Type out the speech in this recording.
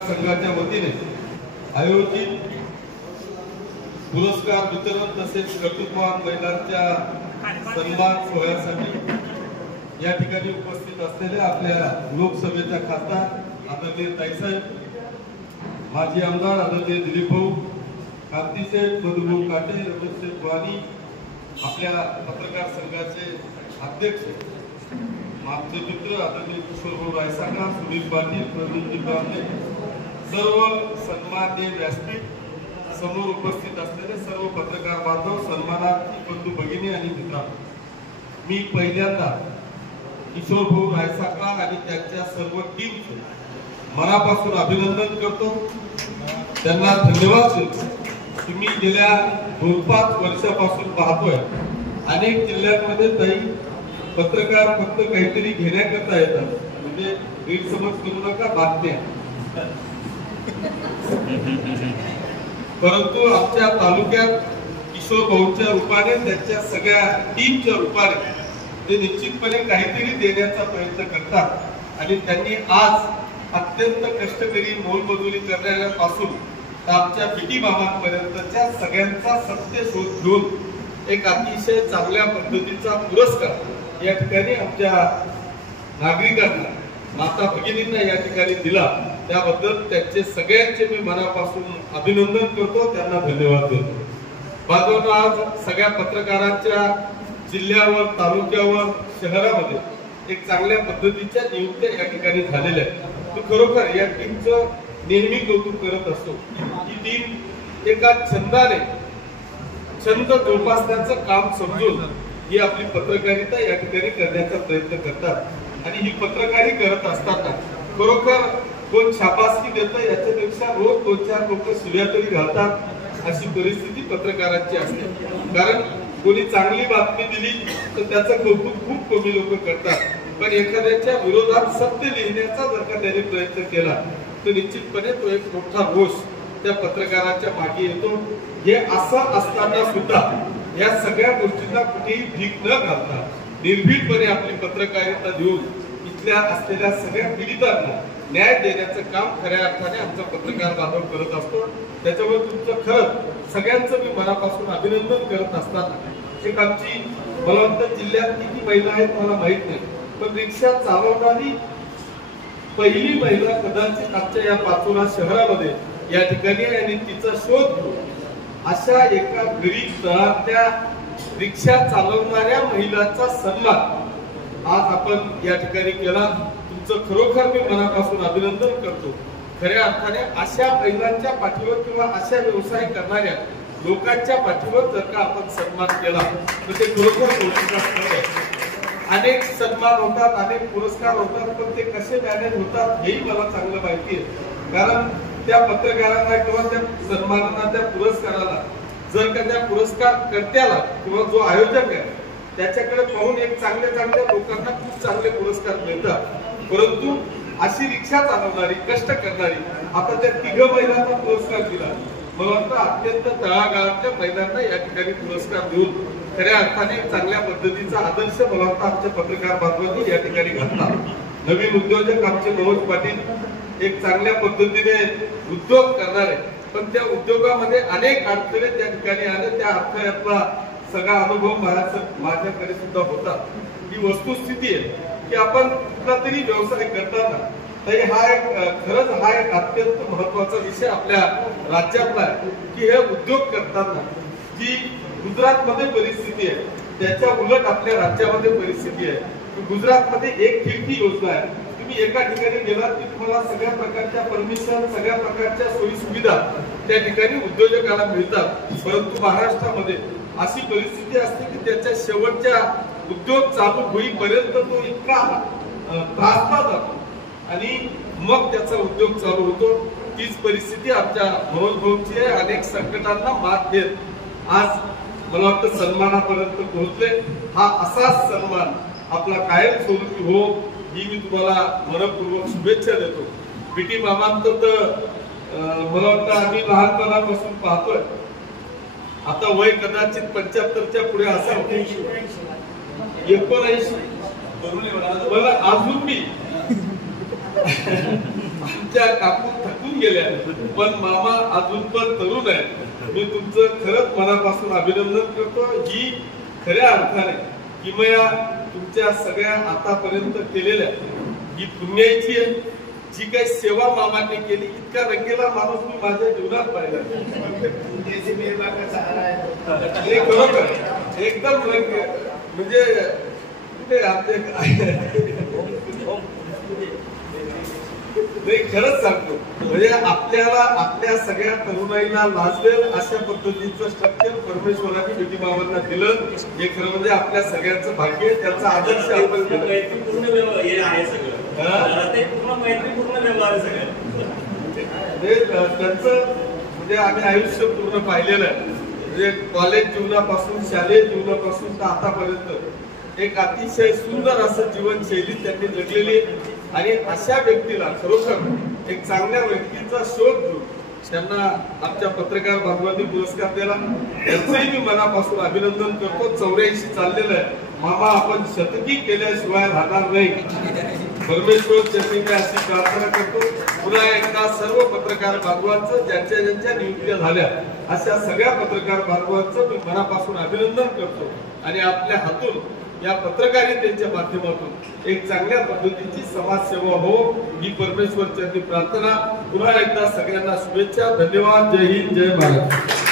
संघाच्या वतीने आयोजित पुरस्कार वितरण तसेच कर्तृत्ववान महिलांच्या सन्मान सोहळ्यासाठी या ठिकाणी उपस्थित असलेल्या आपल्या लोकसभेच्या खासदार आदरणीय ताईसाहेब, माजी आमदार आदरणीय दिलीप भाऊ, कांतीसेठ मधुभाऊ काटे, रमेशसेठ वाणी, आपल्या पत्रकार संघाचे अध्यक्ष आमचे मित्र आदरणीय किशोरभाऊ रायसाका, सुनील पाटील, प्रवीण बावले, सर्व सन्माननीय व्यासपीठ समोर उपस्थित असलेले सर्व पत्रकार बांधव, सन्मानार्थी बंधू भगिनी आणि मित्रांनो, मी पहिल्यांदा किशोरभाऊ रायसाका आणि त्यांच्या सर्व टीमचे मनापासून अभिनंदन करतो, त्यांना धन्यवाद देतो। तुम्ही गेल्या 2-5 वर्षापासून पाहतोय अनेक जिल्ह्यांमध्ये ताई पत्रकार फक्त काहीतरी घेण्याकरता येतात, म्हणजे गैरसमज करू नका, बातम्या। परंतु आमच्या तालुक्यात किशोर भाऊंच्या रूपाने, त्यांच्या सगळ्या टीमच्या रूपाने ते निश्चितपणे काहीतरी देण्याचा प्रयत्न करतात आणि त्यांनी आज अत्यंत कष्टकरी मोलमजुरी करणाऱ्यापासून तर आमच्या पिटी मामांपर्यंतच्या सगळ्यांचा सत्य शोध घेऊन एक अतिशय चांगल्या पद्धतीचा पुरस्कार या ठिकाणी आमच्या नागरिकांना, माता भगिनींना या ठिकाणी दिला, त्याबद्दल त्यांचे सगळ्यांचे मी मनापासून अभिनंदन करतो, त्यांना धन्यवाद देतो। बांधवांनो, आज सगळ्या पत्रकारांच्या जिल्ह्यावर, तालुक्यावर, शहरामध्ये एक चांगल्या पद्धतीच्या नियुक्त्या या ठिकाणी झालेल्या आहेत। तो खरोखर या टीमचं नेहमी कौतुक करत असतो। ही टीम एका छंदाने, छंद जोपासण्याचं काम समजून ही आपली पत्रकारिता या ठिकाणी करण्याचा प्रयत्न करतात आणि ही पत्रकारी करत असताना खरोखर कोण शाबासकी देतं याच्यापेक्षा रोज 2-4 लोक शिव्या तरी घालतात, अशी परिस्थिती पत्रकारांची असते। कारण कोणी चांगली बातमी दिली तर त्याचं कौतुक खूप कमी लोक करतात, पण एखाद्याच्या विरोधात सत्य लिहिण्याचा जर का त्याने प्रयत्न केला तर निश्चितपणे तो एक मोठा रोष त्या पत्रकाराच्या मागे येतो। हे असं असताना सुद्धा या सगळ्या गोष्टींना कुठेही भीक न घालता निर्भीडपणे आपली पत्रकारिता देऊन इथल्या असलेल्या सगळ्या पीडितांना न्याय देण्याचं काम खऱ्या अर्थाने आमचा पत्रकार बांधव करत असतो। त्याच्यामुळे तुमचं खरंच सगळ्यांचं मी मनापासून अभिनंदन करत असताना एक आमची, मला वाटतं जिल्ह्यात किती महिला आहेत मला माहित नाही, पण रिक्षा चालवणारी पहिली महिला कदाचित आमच्या या पाचोरा शहरामध्ये या ठिकाणी, आणि तिचा शोध घेऊन अशा एका गरीब तळातल्या रिक्षा चालवणाऱ्या महिलाचा सन्मान आज आपण या ठिकाणी केला। तुमचं खरोखर मी मनापासून अभिनंदन करतो। खऱ्या अर्थाने अशा महिलांच्या पाठीवर किंवा अशा व्यवसाय करणाऱ्या लोकांच्या पाठीवर जर का आपण सन्मान केला तर ते खरोखर कौतुकास्पद आहे। अनेक सन्मान होतात, अनेक पुरस्कार होतात, पण ते कसे मॅनेज होतात हेही मला चांगलं माहिती आहे। कारण त्या पत्रकारांना किंवा त्या सन्मानांना, त्या पुरस्काराला जर का त्या पुरस्कार कर्त्याला किंवा जो आयोजक आहे त्याच्याकडे पाहून एक चांगल्या लोकांना खूप चांगले पुरस्कार मिळतात, परंतु अशी रिक्षा चालवणारी, कष्ट करणारी, आता त्या 3 महिलांना पुरस्कार दिला, मला वाटतं अत्यंत तळागाळातल्या महिलांना या ठिकाणी पुरस्कार देऊन खऱ्या अर्थाने चांगल्या पद्धतीचा आदर्श मला वाटतं आमच्या पत्रकार बांधवांनी या ठिकाणी घातला। नवीन उद्योजक आमचे मनोज पाटील एक चांगल्या पद्धतीने उद्योग करणारे, पण त्या उद्योगामध्ये अनेक अडथळे त्या ठिकाणी आले, त्या अडथळ्यातला सगळा अनुभव माझ्याकडे सुद्धा होता। ही वस्तुस्थिती आहे की आपण कुठला तरी व्यवसाय करताना तरी खरंच हा एक अत्यंत महत्वाचा विषय आपल्या राज्यातला आहे की हे उद्योग करताना जी गुजरातमध्ये परिस्थिती आहे त्याच्या उलट आपल्या राज्यामध्ये परिस्थिती आहे। गुजरातमध्ये एक खिडकी योजना आहे, तुम्ही एका ठिकाणी गेलात की तुम्हाला सगळ्या प्रकारच्या परमिशन, सगळ्या प्रकारच्या सोयी सुविधा त्या ठिकाणी उद्योजकाला मिळतात, परंतु महाराष्ट्रामध्ये अशी परिस्थिती असते की त्याच्या शेवटच्या उद्योग चालू होईपर्यंत तो इतका त्रासला जातो आणि मग त्याचा उद्योग चालू होतो। तीच परिस्थिती आमच्या मनोज भाऊंची आहे। अनेक संकटांना मात देत आज मला वाटतं सन्मानापर्यंत पोहोचले। हा असाच सन्मान आपला कायम स्वरूपी हो ही मी तुम्हाला मनपूर्वक शुभेच्छा देतो। पिटी मामांचं तर मला वाटतं आम्ही लहानपणापासून पाहतोय, आता वय कदाचित 75च्या पुढे असेल, 79 मला अजून मी तुमच्या काकू थकून गेल्या, पण मामा अजून पण तरुण आहे. मी तुमचं खरंच मनापासून अभिनंदन करतो. ही खऱ्या अर्थाने किमया तुमच्या सगळ्या आतापर्यंत केलेल्या ही पुण्याची आहे. जी काही सेवा मामांनी केली, इतका रंगीला माणूस मी माझ्या जीवनात पाहिला. खरोखर एकदम रंग म्हणजे नाही, खरंच सांगतो. म्हणजे आपल्याला आपल्या सगळ्या तरुणाईला लाजवेल अशा पद्धतीचं स्ट्रक्चर परमेश्वरांनी विधी बाबांना दिलं. हे खरं म्हणजे आपल्या सगळ्यांचं भाग्य. त्याचा आदर्श आपण पूर्ण आहे सगळं. पूर्ण व्यवहार सगळं त्यांचं म्हणजे आम्ही आयुष्य पूर्ण पाहिलेलं आहे. म्हणजे कॉलेज जीवनापासून शालेय जीवनापासून तर आतापर्यंत एक अतिशय सुंदर असं जीवनशैली त्यांनी जगलेली. आणि अशा व्यक्तीला खरोखर एक चांगल्या व्यक्तीचा शोध घेऊन त्यांना आमच्या पत्रकार बांधवांनी पुरस्कार दिला. त्यांचंही मी मनापासून अभिनंदन करतो. 84 चाललेलं आहे. मामा आपण शतकी केल्याशिवाय राहणार नाही. परमेश्वर चरणी मी अशी प्रार्थना करतो. पुन्हा एकदा सर्व पत्रकार बांधवांचं ज्यांच्या ज्यांच्या नियुक्त्या झाल्या अशा सगळ्या पत्रकार बांधवांचं मी मनापासून अभिनंदन करतो. आणि आपल्या हातून या पत्रकारितेच्या माध्यमातून एक चांगल्या पद्धतीची समाजसेवा हो ही परमेश्वर चरणी प्रार्थना. पुन्हा एकदा सगळ्यांना शुभेच्छा. धन्यवाद. जय हिंद, जय भारत.